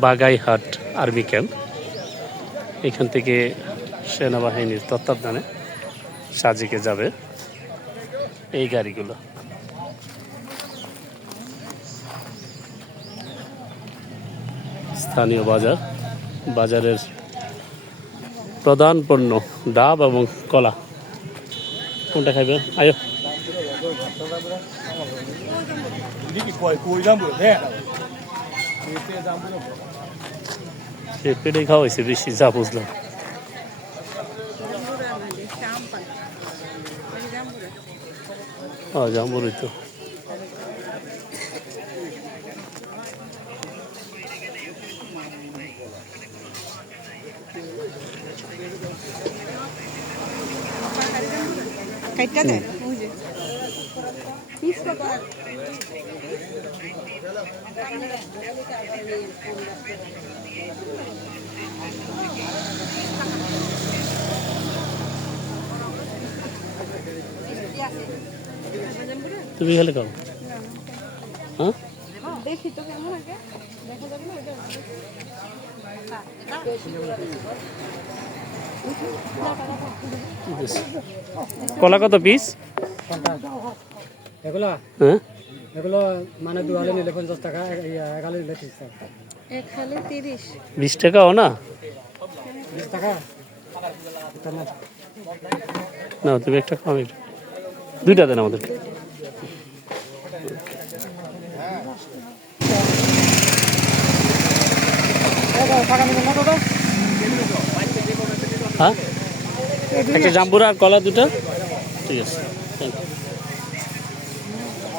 Bagaihat army camp এখান থেকে সেনাবাহিনীর তত্ত্বাবধানে সাজিকে যাবে এই গাড়িগুলো স্থানীয় বাজার বাজারের প্রধান পণ্য ডাব এবং কলা কোনটা খাইবে আয়ো পেটে খাওয়া হয়েছে বেশি যা বুঝলাম। ও জাম্বুরই তো। কাইটা দে। ওই যে। পিস কত তুমি খেলে খাও। হ্যাঁ? দেখি তো কেমন আগে দেখা যাবে না ওটা কলা কত পিস এগুলো? হ্যাঁ? এগুলো মানে দু হালে নিলে পঞ্চাশ টাকা এক হালে নিলে ত্রিশ টাকা। এক খালে তিরিশ। বিশ টাকাও না? বিশ টাকা? না তুমি একটা খাও আমি দুইটা দেন আমাদের। টাকা নেবেন না দাদা হ্যাঁ? একটা জাম্বুরা আর কলা দুটো? ঠিক আছে থ্যাংক ইউ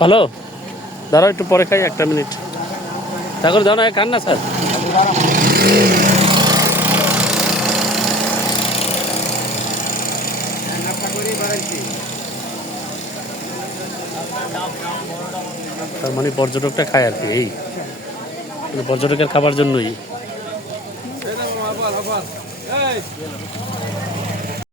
ভালো? দাঁড়াও একটু পরে খাই, একটা মিনিট। তারপরে দাও না খান না স্যার। তার মানে পর্যটকটা খায় আর কি, এই। মানে পর্যটকের খাবার জন্যই।